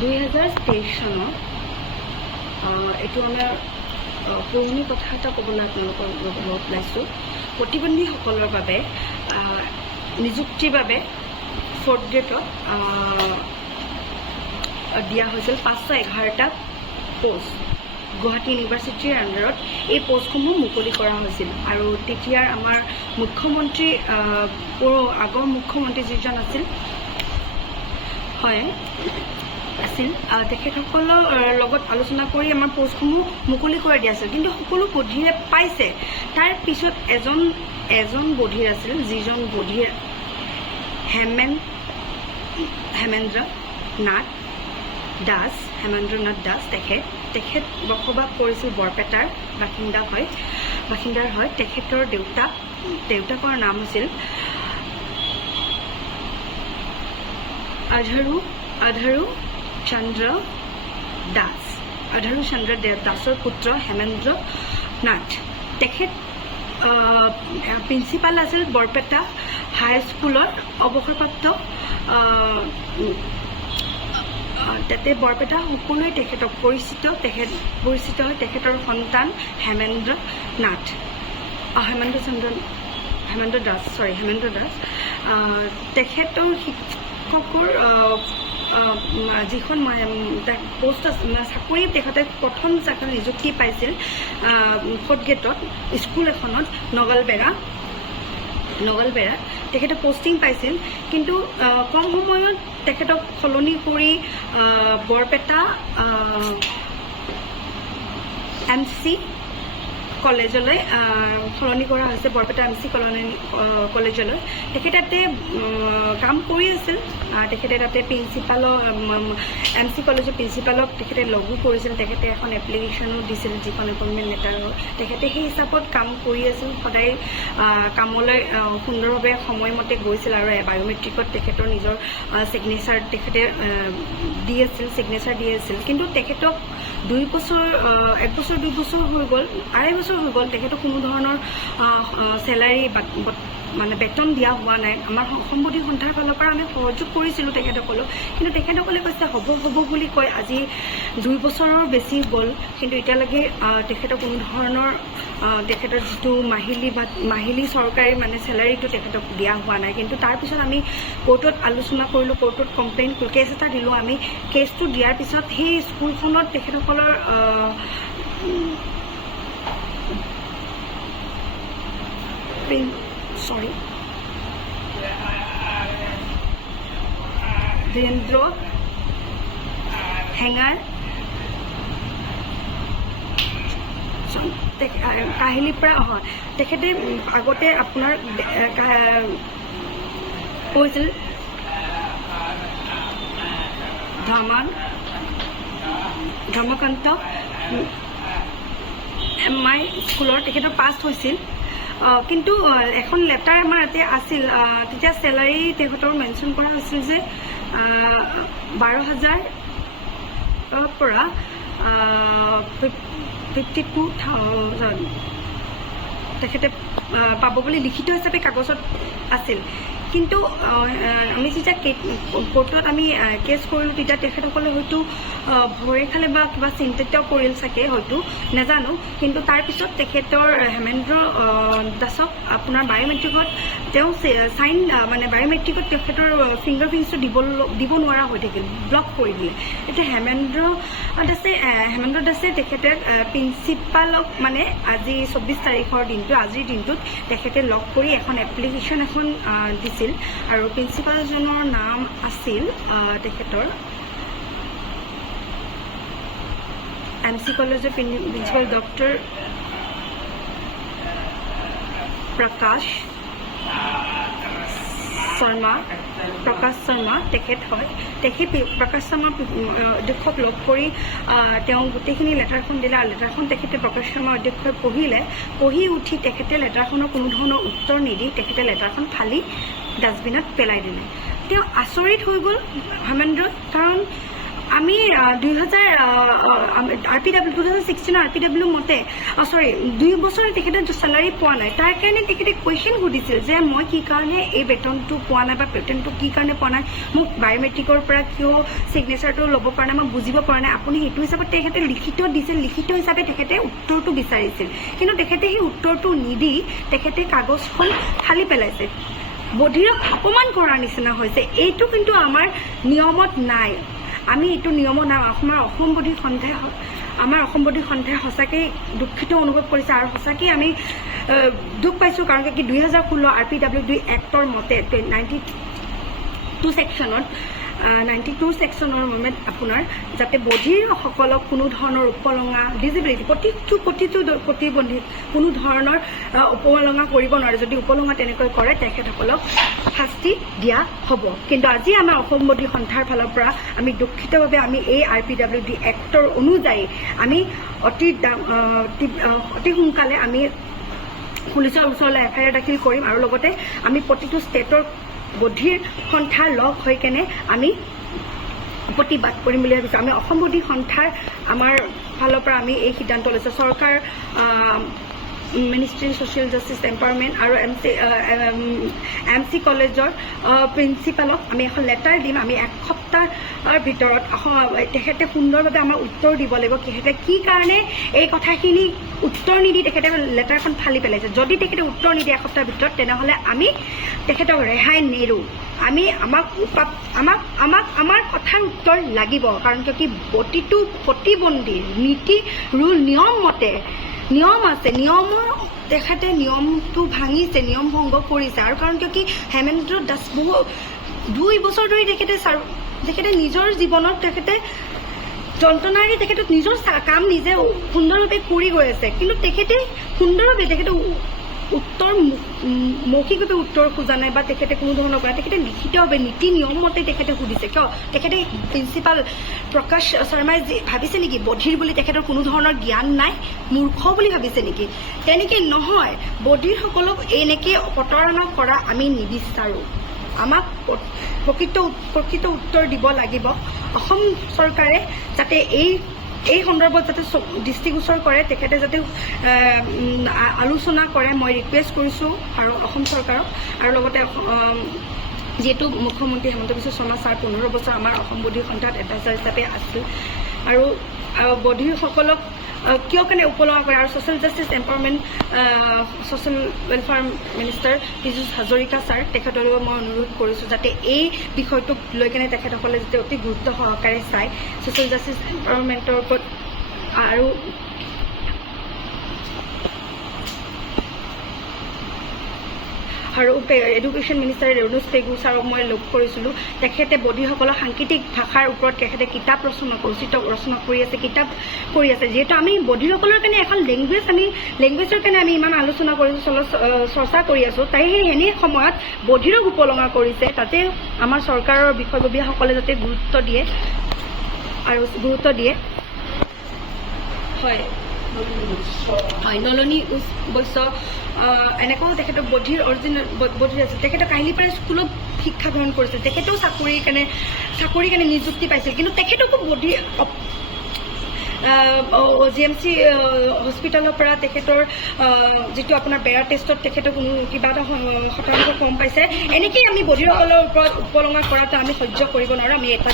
2023 চনৰ এইটো আমাৰ পুৰণি কথা এটা ক'বলৈ আপোনালোকৰ লগত ওলাইছোঁ। প্ৰতিবন্ধীসকলৰ বাবে নিযুক্তিৰ বাবে 4th গ্ৰেডত দিয়া হৈছিল 511টা পোষ্ট। গুৱাহাটী ইউনিভাৰ্চিটিৰ আণ্ডাৰত এই পোষ্টসমূহ মুকলি কৰা হৈছিল আৰু তেতিয়াৰ আমাৰ মুখ্যমন্ত্ৰী আগৰ মুখ্যমন্ত্ৰী যিজন আছিল তেখেতসকলৰ লগত আলোচনা কৰি আমাৰ পোষ্টসমূহ মুকলি কৰি দিয়া আছিল, কিন্তু সকলো বধিৰে পাইছে। তাৰ পিছত এজন বধিৰ আছিল, যিজন বধিৰ হেমেন্দ্ৰ নাথ দাস। তেখেত বসবাস কৰিছিল বৰপেটাৰ বাসিন্দাৰ হয়। তেখেতৰ দেউতাকৰ নাম আছিল আধাৰু চন্দ্ৰ দাসৰ পুত্ৰ হেমেন্দ্ৰ নাথ। তেখেত প্ৰিন্সিপাল আছিল বৰপেটা হাইস্কুলৰ অৱসৰপ্ৰাপ্ত। তাতে বৰপেটা সকলোৱে তেখেতক পৰিচিত হয়। তেখেতৰ সন্তান হেমেন্দ্ৰ দাস। তেখেতৰ শিক্ষকৰ যিখন পোষ্ট আছিল, চাকৰি তেখেতে প্ৰথম নিযুক্তি পাইছিল 4th গ্ৰেডত স্কুল এখনত নগালবেৰা তেখেতে পষ্টিং পাইছিল, কিন্তু কম সময়ত তেখেতক সলনি কৰি বৰপেটা MC কলেজলৈ সলনি কৰা হৈছে। বৰপেটা MC কলেজলৈ তেখেতে তাতে কাম কৰি আছিল। তেখেতে তাতে MC কলেজৰ প্ৰিন্সিপালক তেখেতে লগো কৰিছিল। তেখেতে এখন এপ্লিকেশ্যনো দিছিল, যিখন এপইণ্টমেণ্ট লেটাৰৰ। তেখেতে সেই হিচাপত কাম কৰি আছিল, সদায় কামলৈ সুন্দৰভাৱে সময়মতে গৈছিল আৰু বায়'মেট্ৰিকত তেখেতৰ নিজৰ ছিগনেচাৰ তেখেতে দি আছিল। কিন্তু তেখেতক 1 বছৰ 2 বছৰ হৈ গ'ল, 2.5 বছৰ হৈ গ'ল, তেখেতক কোনো ধৰণৰ চেলাৰী মানে বেতন দিয়া হোৱা নাই। আমাৰ সম্বন্ধী সন্থাৰ ফালৰ পৰা আমি সহযোগ কৰিছিলোঁ তেখেতসকলক, কিন্তু তেখেতসকলে কৈছে হ'ব বুলি কয়। আজি 2 বছৰৰ বেছি গ'ল, কিন্তু এতিয়ালৈকে তেখেতৰ কোনো ধৰণৰ তেখেতৰ যিটো মাহিলী চৰকাৰী মানে চেলাৰীটো তেখেতক দিয়া হোৱা নাই। কিন্তু তাৰপিছত আমি কোৰ্টত আলোচনা কৰিলোঁ, কোৰ্টত কেছ এটা দিলোঁ। আমি কেছটো দিয়াৰ পিছত সেই স্কুলখনত তেখেতসকলৰ ধীৰেন্দ্ৰ হেঙাৰ কাহিলীৰ পৰা তেখেতে আগতে আপোনাৰ কৈছিল ধৰ্মকান্ত MI স্কুলৰ তেখেতৰ পাছ হৈছিল। কিন্তু এখন লেটাৰ আমাৰ ইয়াতে আছিল, তেতিয়া চেলাৰী তেখেতৰ মেনশ্যন কৰা হৈছিল যে 12,000 পৰা 52,000 তেখেতে পাব বুলি লিখিত হিচাপে কাগজত আছিল। কিন্তু আমি যেতিয়া কোৰ্টত আমি কেছ কৰিলোঁ, তেতিয়া তেখেতসকলে হয়তো ভয় খালে বা কিবা চিন্তিত কৰিল চাগে, হয়তো নাজানো। কিন্তু তাৰপিছত তেখেতৰ হেমেন্দ্ৰ দাসক আপোনাৰ বায়'মেট্ৰিকত তেওঁ বায়'মেট্ৰিকত তেখেতৰ ফিংগাৰপ্ৰিণ্টছটো দিব নোৱাৰা হৈ থাকিল, ব্লক কৰি দিলে। এতিয়া হেমেন্দ্ৰ দাসে তেখেতে প্ৰিন্সিপালক মানে আজি 24 তাৰিখৰ দিনটো, আজিৰ দিনটোত তেখেতে লগ কৰি এখন এপ্লিকেশ্যন এখন দিছিল। আৰু প্ৰিন্সিপালজনৰ নাম আছিল তেখেতৰ MC কলেজৰ প্ৰিন্সিপাল ডক্টৰ প্ৰকাশ শৰ্মা তেখেত হয়। প্ৰকাশ শৰ্মা অধ্যক্ষক লগ কৰি তেওঁ গোটেইখিনি লেটাৰখন দিলে। আৰু লেটাৰখন তেখেতে প্ৰকাশ শৰ্মা অধ্যক্ষই পঢ়ি উঠি তেখেতে লেটাৰখনৰ কোনো ধৰণৰ উত্তৰ নিদি তেখেতে লেটাৰখন ফালি ডাষ্টবিনত পেলাই দিলে। তেওঁ আচৰিত হৈ গ'ল হেমেন্দ্ৰ, কাৰণ আমি 2016 RPW মতে সৰি 2 বছৰ তেখেতে চেলাৰী পোৱা নাই তাৰ কাৰণে তেখেতে কুৱেশ্যন সুধিছিল যে মই কি কাৰণে এই বেতনটো পোৱা নাই বা বেতনটো কি কাৰণে পোৱা নাই মোক বায়'মেট্ৰিকৰ পৰা কিয় ছিগনেচাৰটো ল'ব পৰা নাই মই বুজিব পৰা নাই আপুনি সেইটো হিচাপত তেখেতে লিখিত দিছিল লিখিত হিচাপে তেখেতে উত্তৰটো বিচাৰিছিল কিন্তু তেখেতে সেই উত্তৰটো নিদি তেখেতে কাগজখন ফালি পেলাইছে বধিৰক অপমান কৰাৰ নিচিনা হৈছে এইটো কিন্তু আমাৰ নিয়মত নাই আমি এইটো নিয়মত নাই আমাৰ অসম বধিৰ সন্থাই সঁচাকৈ দুখিত অনুভৱ কৰিছে আৰু সঁচাকৈ আমি দুখ পাইছোঁ কাৰণ কি 2016 RPW এক্টৰ মতে 92 ছেকশ্যনৰ মৰ্মেত আপোনাৰ যাতে বধিৰসকলক কোনো ধৰণৰ উপলঙা ডিজেবিলিটি প্ৰতিটো প্ৰতিবন্ধী কোনো ধৰণৰ উপলঙা কৰিব নোৱাৰে যদি উপলঙা তেনেকৈ কৰে তেখেতসকলক শাস্তি দিয়া হ'ব কিন্তু আজি আমাৰ অসম বধিৰ সন্থাৰ ফালৰ পৰা আমি দুখিতভাৱে আমি এই RPW এক্টৰ অনুযায়ী আমি অতি সোনকালে আমি পুলিচৰ ওচৰলৈ FIR দাখিল কৰিম আৰু লগতে আমি প্ৰতিটো ষ্টেটৰ বধিৰ সন্থাৰ লগ হৈ কেনে আমি প্ৰতিবাদ কৰিম বুলি ভাবিছোঁ আমি অসম বধিৰ সন্থাৰ আমাৰ ফালৰ পৰা আমি এই সিদ্ধান্ত লৈছোঁ চৰকাৰ মিনিষ্ট্ৰী ছ'চিয়েল জাষ্টিছ এম্পাৱাৰমেণ্ট আৰু MC কলেজৰ প্ৰিন্সিপালক আমি এখন লেটাৰ দিম আমি এসপ্তাহৰ ভিতৰত তেখেতে সুন্দৰভাৱে আমাৰ উত্তৰ দিব লাগিব তেখেতে কি কাৰণে এই কথাখিনি উত্তৰ নিদি তেখেতে লেটাৰখন ফালি পেলাইছে যদি তেখেতে উত্তৰ নিদিয়ে এসপ্তাহৰ ভিতৰত তেনেহ'লে আমি তেখেতক ৰেহাই নেৰোঁ আমি আমাৰ কথাৰ উত্তৰ লাগিব কাৰণ কি প্ৰতিটো প্ৰতিবন্ধীৰ নীতি ৰুল নিয়ম মতে নিয়ম আছে নিয়মৰ তেখেতে নিয়মটো ভাঙিছে নিয়ম ভংগ কৰিছে আৰু কাৰণ কি হেমেন্দ্ৰ দাস 2 বছৰ ধৰি তেখেতে নিজৰ জীৱনত তেখেতে যন্ত্ৰণাৰে তেখেতে নিজৰ কাম নিজে সুন্দৰভাৱে কৰি গৈ আছে কিন্তু তেখেতে সুন্দৰভাৱে তেখেতে উত্তৰ মৌখিকভাৱে উত্তৰ খোজা নাই বা তেখেতে কোনো ধৰণৰ কৰা তেখেতে লিখিতভাৱে নীতি নিয়ম মতে তেখেতে সুধিছে কিয় তেখেতে প্ৰিন্সিপাল প্ৰকাশ শৰ্মাই ভাবিছে নেকি বধিৰ বুলি তেখেতৰ কোনো ধৰণৰ জ্ঞান নাই মূৰ্খ বুলি ভাবিছে নেকি তেনেকৈ নহয় বধিৰসকলক এনেকৈ প্ৰতাৰণা কৰা আমি নিবিচাৰোঁ আমাক প্ৰকৃত উত্তৰ দিব লাগিব অসম চৰকাৰে যাতে এই সন্দৰ্ভত যাতে দৃষ্টিগোচৰ কৰে তেখেতে যাতে আলোচনা কৰে মই ৰিকুৱেষ্ট কৰিছোঁ আৰু অসম চৰকাৰক আৰু লগতে যিহেতু মুখ্যমন্ত্ৰী হিমন্ত বিশ্ব শৰ্মা ছাৰ 15 বছৰ আমাৰ অসম বধিৰ সন্থাত এডভাইজাৰ হিচাপে আছিল আৰু বধিৰসকলক কিয় কেনে উপলঙা কৰে আৰু social justice empowerment social welfare minister Piyush Hazarika sir তেখেতলৈও মই অনুৰোধ কৰিছোঁ যাতে এই বিষয়টোক লৈ কেনে তেখেতসকলে যাতে অতি গুৰুত্ব সহকাৰে চায় ছ'চিয়েল জাষ্টিছ এম্পাৱাৰমেণ্টৰ ওপৰত আৰু এডুকেশ্যন মিনিষ্টাৰ ৰণোজ পেগু ছাৰক মই লগ কৰিছিলোঁ তেখেতে বধিৰসকলৰ সাংকেতিক ভাষাৰ ওপৰত তেখেতে কিতাপ ৰচনা কৰি আছে কিতাপ কৰি আছে যিহেতু আমি বধিৰসকলৰ কাৰণে এখন লেংগুৱেজৰ কাৰণে আমি ইমান আলোচনা কৰিছোঁ চৰ্চা কৰি আছোঁ তাই এনে সময়ত বধিৰক উপলঙা কৰিছে তাতে আমাৰ চৰকাৰৰ বিষয়ববীয়াসকলে যাতে গুৰুত্ব দিয়ে হয় নলনী বৈশ্য এনেকুৱাও তেখেতৰ বধিৰ অৰিজিনেল বধিৰ আছিল তেখেতে কাহিলীপাৰা স্কুলত শিক্ষা গ্ৰহণ কৰিছিল তেখেতেও চাকৰি কাৰণে নিযুক্তি পাইছিল কিন্তু তেখেতকো বধিৰ GMC হস্পিটেলৰ পৰা তেখেতৰ যিটো আপোনাৰ বেৰা টেষ্টত তেখেতৰ কোনো কিবা এটা শতাংশ কম পাইছে এনেকেই আমি বধিৰসকলৰ ওপৰত উপলঙা কৰাটো আমি সহ্য কৰিব নোৱাৰোঁ আমি এটা